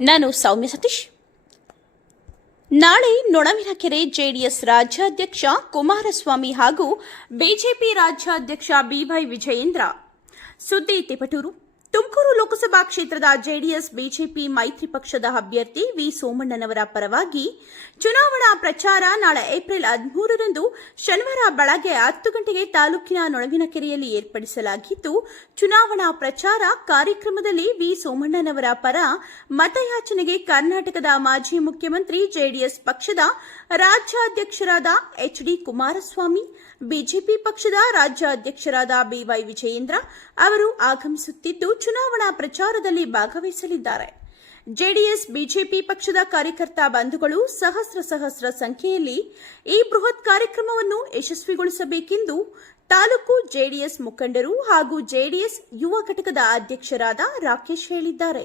ನಾನು ಸೌಮ್ಯ ಸತೀಶ್. ನಾಳೆ ನೊಣವಿನಕೆರೆ ಜೆಡಿಎಸ್ ರಾಜ್ಯಾಧ್ಯಕ್ಷ ಕುಮಾರಸ್ವಾಮಿ ಹಾಗೂ ಬಿಜೆಪಿ ರಾಜ್ಯಾಧ್ಯಕ್ಷ ಬಿವೈ ವಿಜಯೇಂದ್ರ. ಸುದ್ದಿ ತಿಪಟೂರು ತುಮಕೂರು ಲೋಕಸಭಾ ಕ್ಷೇತ್ರದ ಜೆಡಿಎಸ್, ಬಿಜೆಪಿ ಮೈತ್ರಿ ಪಕ್ಷದ ಅಭ್ಯರ್ಥಿ ವಿ ಸೋಮಣ್ಣನವರ ಪರವಾಗಿ ಚುನಾವಣಾ ಪ್ರಚಾರ ನಾಳೆ ಏಪ್ರಿಲ್ ಹದಿಮೂರರಂದು ಶನಿವಾರ ಬೆಳಗ್ಗೆ ಹತ್ತು ಗಂಟೆಗೆ ತಾಲೂಕಿನ ನೊಳವಿನಕೆರೆಯಲ್ಲಿ ಏರ್ಪಡಿಸಲಾಗಿದ್ದು, ಚುನಾವಣಾ ಪ್ರಚಾರ ಕಾರ್ಯಕ್ರಮದಲ್ಲಿ ವಿ ಸೋಮಣ್ಣನವರ ಪರ ಮತಯಾಚನೆಗೆ ಕರ್ನಾಟಕದ ಮಾಜಿ ಮುಖ್ಯಮಂತ್ರಿ ಜೆಡಿಎಸ್ ಪಕ್ಷದ ರಾಜ್ಯಾಧ್ಯಕ್ಷರಾದ ಎಚ್ ಡಿ ಕುಮಾರಸ್ವಾಮಿ, ಬಿಜೆಪಿ ಪಕ್ಷದ ರಾಜ್ಯಾಧ್ಯಕ್ಷರಾದ ಬಿವೈ ವಿಜಯೇಂದ್ರ ಅವರು ಆಗಮಿಸುತ್ತಿದ್ದು, ಚುನಾವಣಾ ಪ್ರಚಾರದಲ್ಲಿ ಭಾಗವಹಿಸಲಿದ್ದಾರೆ. ಜೆಡಿಎಸ್, ಬಿಜೆಪಿ ಪಕ್ಷದ ಕಾರ್ಯಕರ್ತ ಬಂಧುಗಳು ಸಹಸ್ರ ಸಹಸ್ರ ಸಂಖ್ಯೆಯಲ್ಲಿ ಈ ಬೃಹತ್ ಕಾರ್ಯಕ್ರಮವನ್ನು ಯಶಸ್ವಿಗೊಳಿಸಬೇಕೆಂದು ತಾಲೂಕು ಜೆಡಿಎಸ್ ಮುಖಂಡರು ಹಾಗೂ ಜೆಡಿಎಸ್ ಯುವ ಘಟಕದ ಅಧ್ಯಕ್ಷರಾದ ರಾಕೇಶ್ ಹೇಳಿದ್ದಾರೆ.